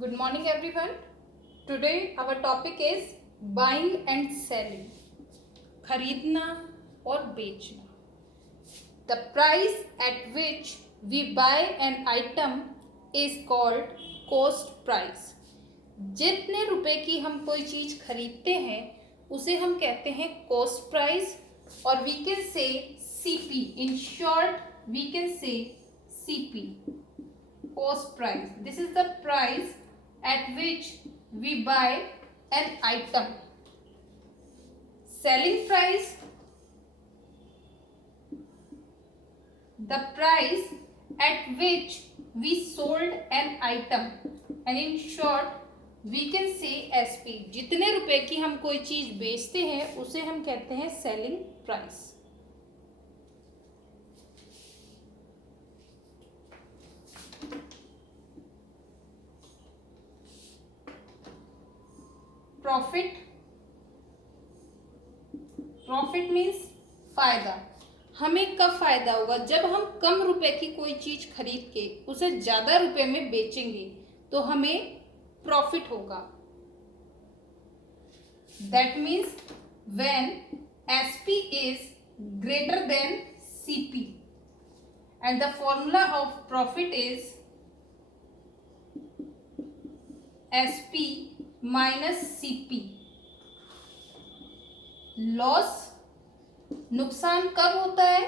Good morning, everyone. Today our topic is buying and selling. खरीदना और बेचना. The price at which we buy an item is called cost price. जितने रुपए की हम कोई चीज खरीदते हैं उसे हम कहते हैं cost price और we can say CP. In short, we can say CP. Cost price. This is the price at which we buy an item. Selling price, the price at which we sold an item, and in short we can say SP. जितने रुपए की हम कोई चीज बेचते हैं उसे हम कहते हैं selling price. प्रॉफिट मीन्स फायदा. हमें कब फायदा होगा? जब हम कम रुपए की कोई चीज खरीद के उसे ज्यादा रुपए में बेचेंगे तो हमें प्रॉफिट होगा. That means when SP is greater than CP and the formula of profit is SP minus CP. Loss, नुकसान कब होता है?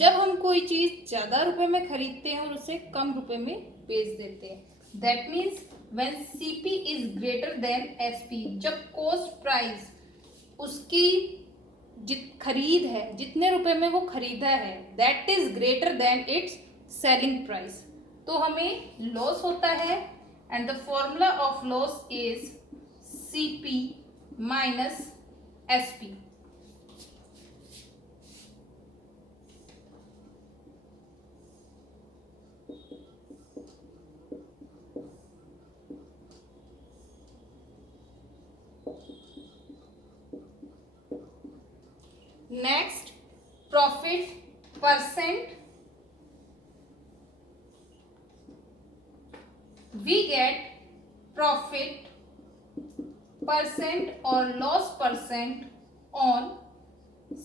जब हम कोई चीज ज्यादा रुपए में खरीदते हैं और उसे कम रुपए में बेच देते हैं. That means when CP is greater than SP. जब कॉस्ट प्राइस उसकी खरीद है, जितने रुपए में वो खरीदा है, that is greater than it's selling price, तो हमें लॉस होता है. And the formula of loss is CP minus SP. Next, profit percent. We get profit percent or loss percent on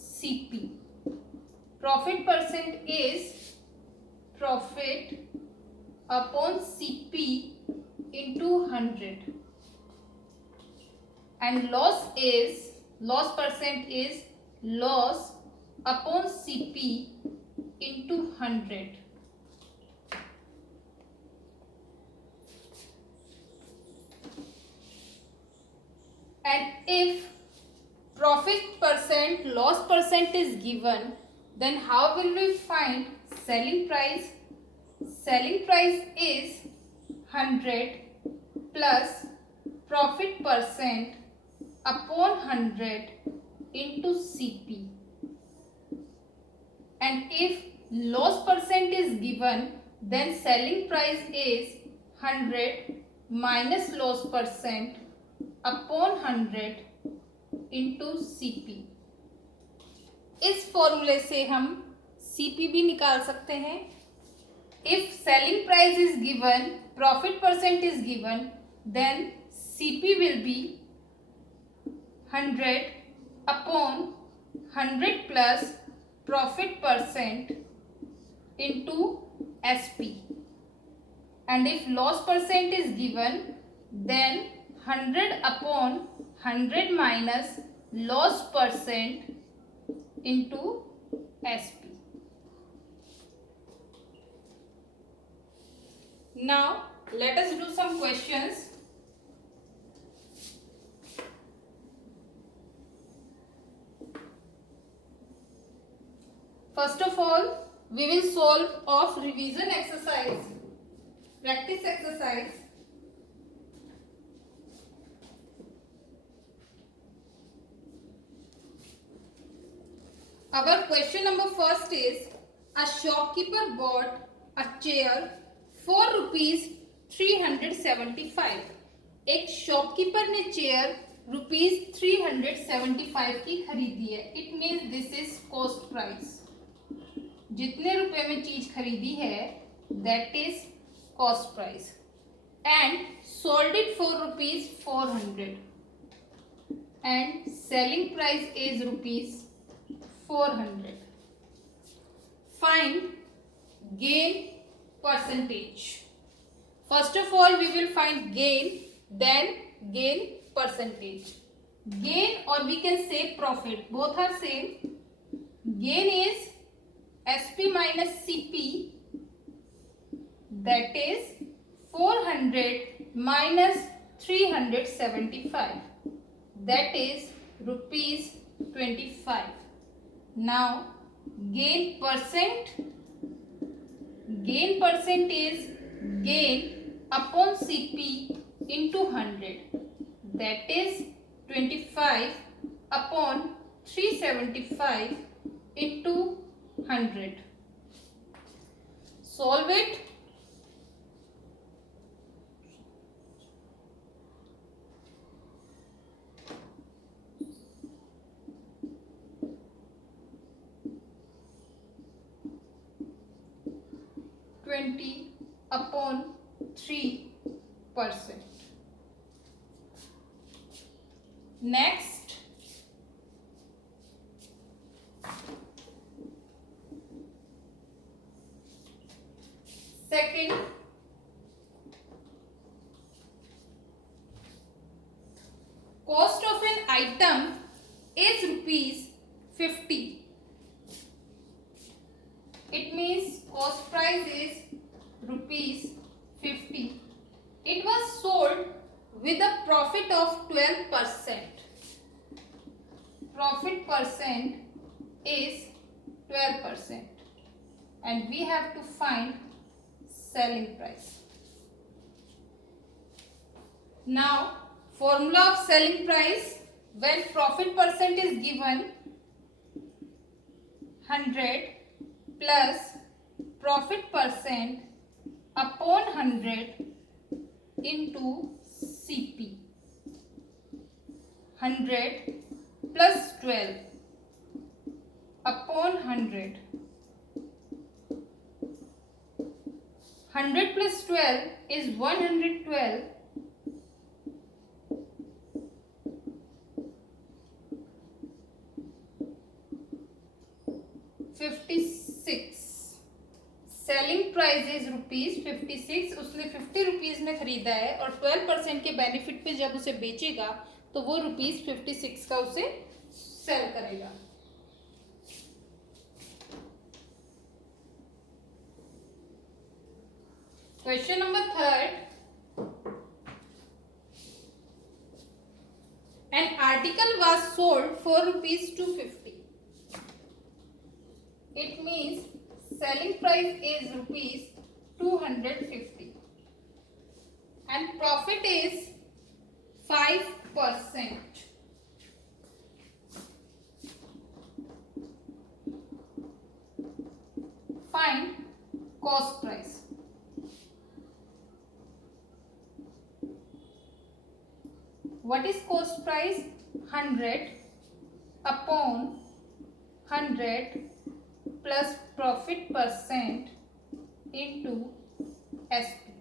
CP. Profit percent is profit upon CP into 100 and loss percent is loss upon CP into 100. And if profit percent, loss percent is given, then how will we find selling price? Selling price is 100 plus profit percent upon 100 into CP. And if loss percent is given, then selling price is 100 minus loss percent upon 100 into CP. इस फॉर्मूले से हम CP भी निकाल सकते हैं. If selling price is given, profit percent is given, then CP will be 100 upon 100 plus profit percent into SP. And if loss percent is given, then 100 upon 100 minus loss percent into SP. Now let us do some questions. First of all, we will solve of revision exercise, practice exercise. Our question number first is, a shopkeeper bought a chair for rupees 375. एक shopkeeper ने chair rupees 375 की खरीदी है. It means this is cost price. जितने रुपए में चीज खरीदी है that is cost price. and sold it for rupees 400 and selling price is rupees 400. Find gain percentage. First of all, we will find gain, then gain percentage. Gain, or we can say profit, both are same. Gain is SP minus CP, that is 400 minus 375, that is rupees 25. Now gain percent is gain upon CP into 100, that is 25 upon 375 into 100. Solve it. upon 3%. Next, second, cost of an item is rupees 50. It means cost price is rupees 50. It was sold with a profit of 12%. Profit percent is 12%. And we have to find selling price. Now, formula of selling price, when profit percent is given 100 plus profit percent upon 100 into CP. 100 plus 12 upon 100. 100 plus 12 is 112. 56. Selling price is rupees 56. उसने 50 rupees में खरीदा है और 12% के benefit पे जब उसे बेचेगा तो वो रुपीज 56 का उसे सेल करेगा. Question number 3. An article was sold for rupees 250. It means selling price is rupees 250 and profit is 5%. Find cost price. What is cost price? 100 upon 100 plus profit percent into SP.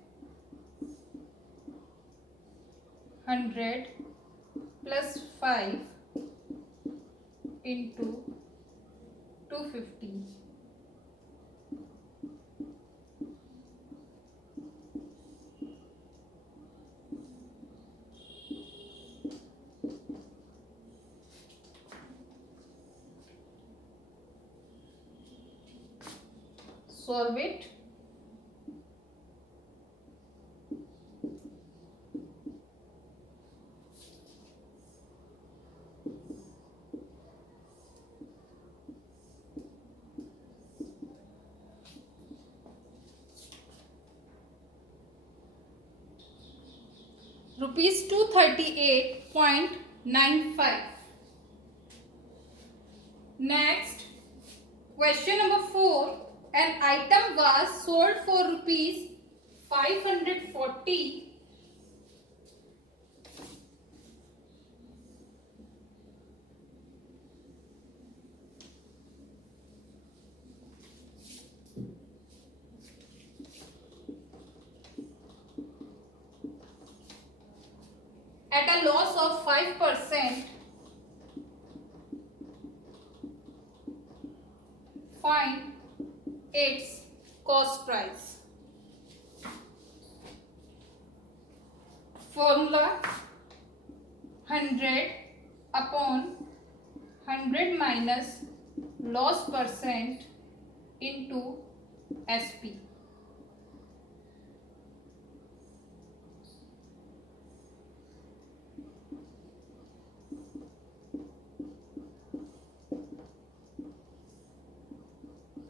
100 plus 5 into 250. Solve it. Rupees 238.95. Next, question number 4. An item was sold for rupees 540 . at a loss of 5%, find its cost price. Formula 100 upon 100 minus loss percent into SP.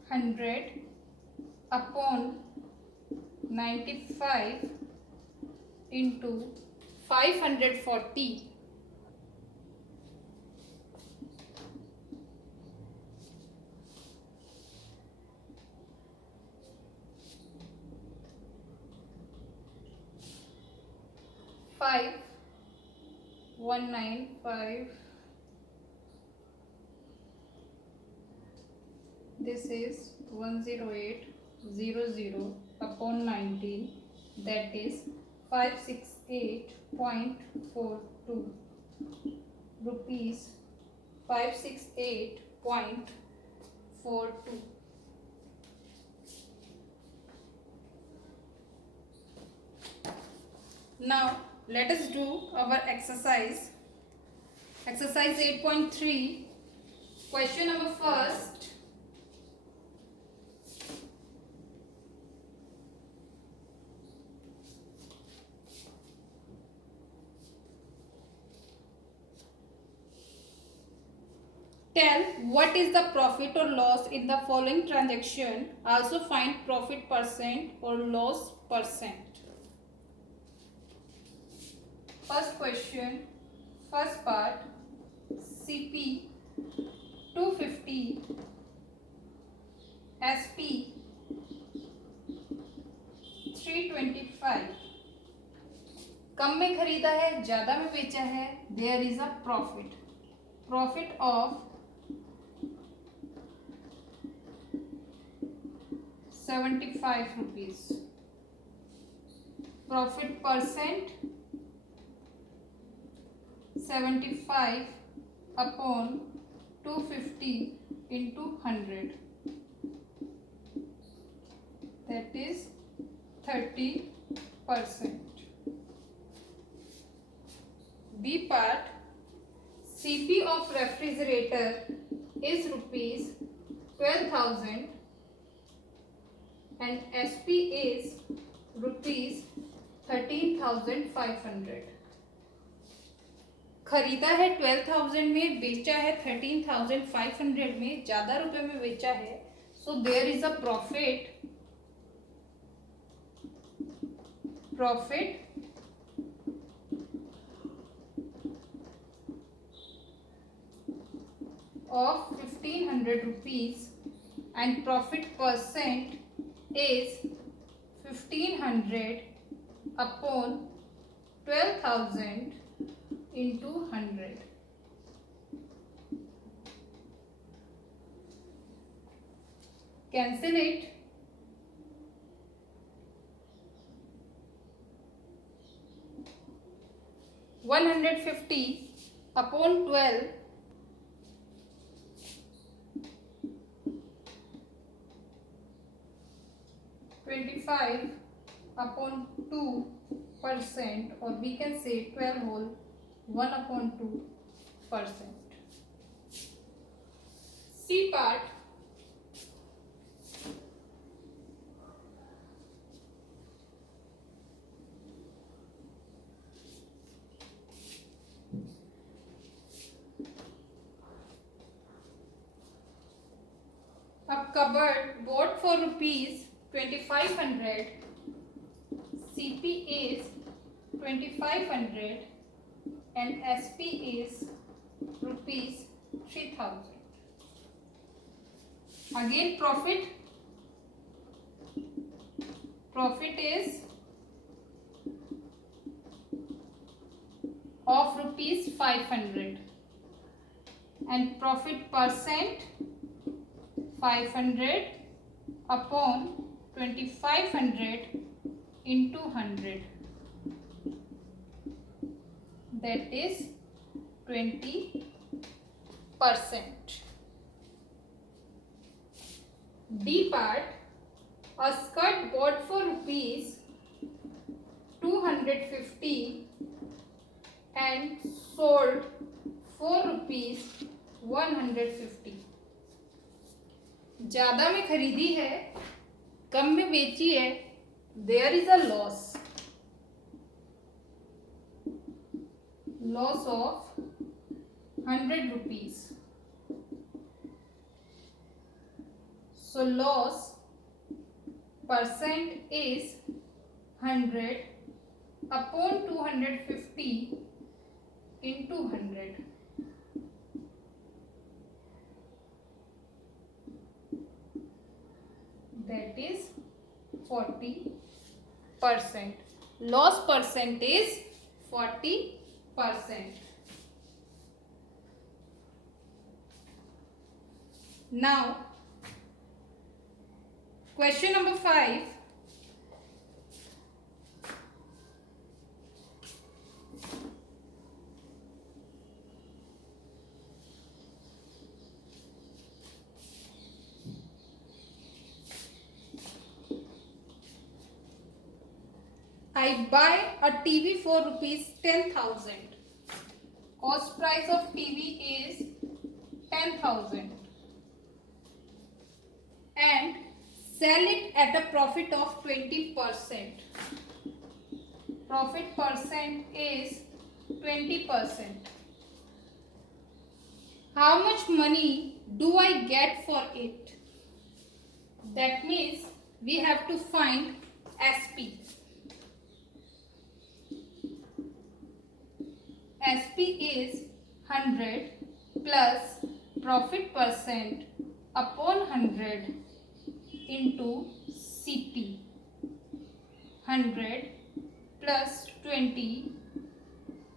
Hundred upon 95 into 540 5195. This is 10800 upon 19, that is 568.42 rupees, 568.42. Now let us do our exercise. Exercise 8.3. Question number first. Tell what is the profit or loss in the following transaction. Also find profit percent or loss percent. First question, first part, CP 250, SP 325. कम में खरीदा है, ज्यादा में बेचा है. There is a profit. Profit of 75 rupees. Profit percent 75 upon 250 into 100, that is 30%. B part, CP of refrigerator is rupees 12,000 and SP is rupees 13,500. खरीदा है 12,000 में, बेचा है 13,500 में, ज्यादा रुपए में बेचा है. So there is a profit of 1,500 rupees and profit percent is 1,500 upon 12,000 into 100. Cancel it. $150 upon 12 25 upon 2%, or we can say 12 whole 1 upon 2%. C part, a cupboard bought for rupees 2,500. CP is 2,500 and SP is rupees 3,000. Again profit is of rupees 500 and profit percent 500 upon 2,500 into 100, that is 20%. D part, a skirt bought for rupees 250 and sold for rupees 150. ज़्यादा में खरीदी है, कम में बेची है, there is a loss of 100 rupees. So loss percent is 100 upon 250 into 100. That is 40%. Loss percent is 40%. Now, question number 5. I buy a TV for rupees 10,000. Cost price of TV is 10,000 and sell it at a profit of 20%. Profit percent is 20%. How much money do I get for it? That means we have to find SP. SP is 100 plus profit percent upon 100 into CP. 100 plus 20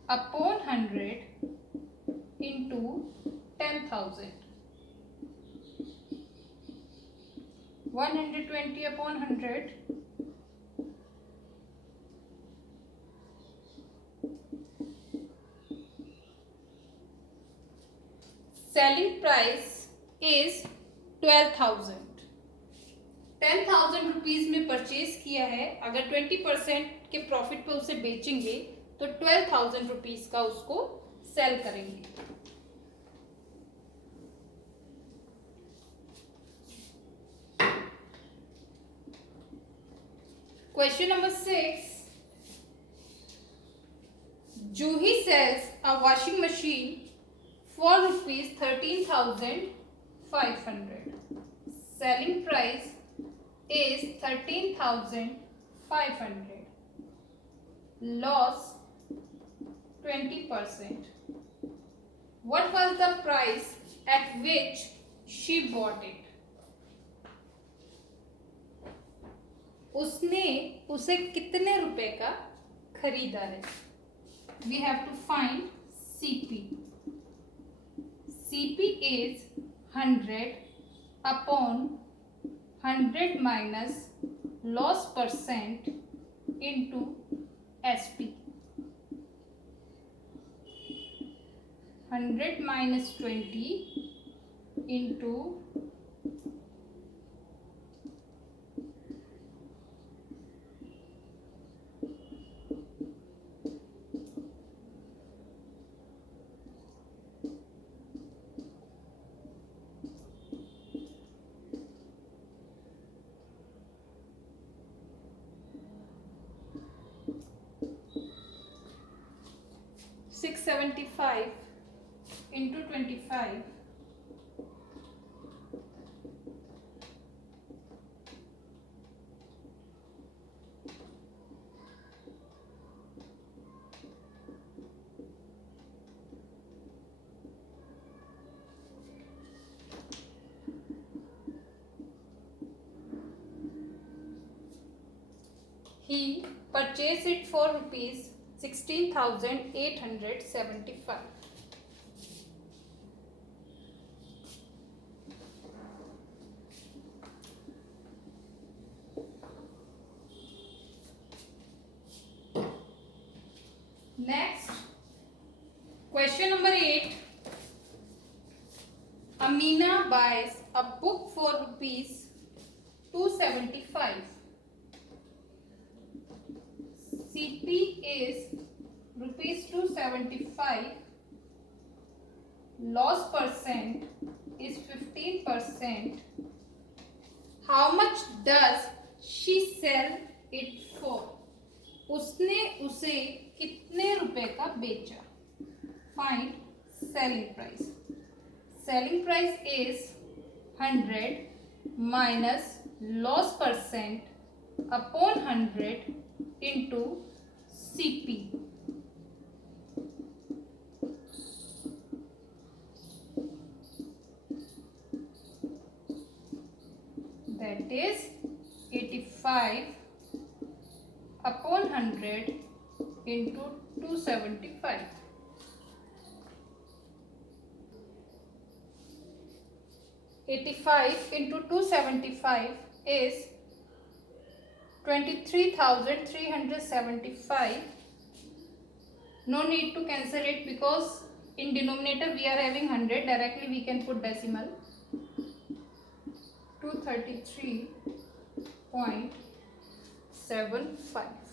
upon 100 into 10,000. 120 upon 100. Selling price is 12,000. 10,000 rupees में purchase किया है, अगर 20% के profit पे उसे बेचेंगे तो 12,000 rupees का उसको सेल करेंगे. Question number 6. Juhi sells a washing machine for rupees 13,500. Selling price is 13,500. Loss 20%. What was the price at which she bought it? उसने उसे कितने रुपए का खरीदा है? We have to find CP. CP is 100 upon 100 minus loss percent into SP. 100 minus 20 into 675 into 25. He purchased it for rupees 16,875. Next, Question number 8. Amina buys a book for rupees 275. CP is rupees 275. Loss percent is 15%. How much does she sell it for? उसने उसे कितने रुपए का बेचा? Find selling price. Selling price is 100 minus loss percent upon 100 into CP. That is 85 upon 100 into 275. 85 into 275 is 23,375. No need to cancel it because in denominator we are having 100. Directly we can put decimal. 233.75.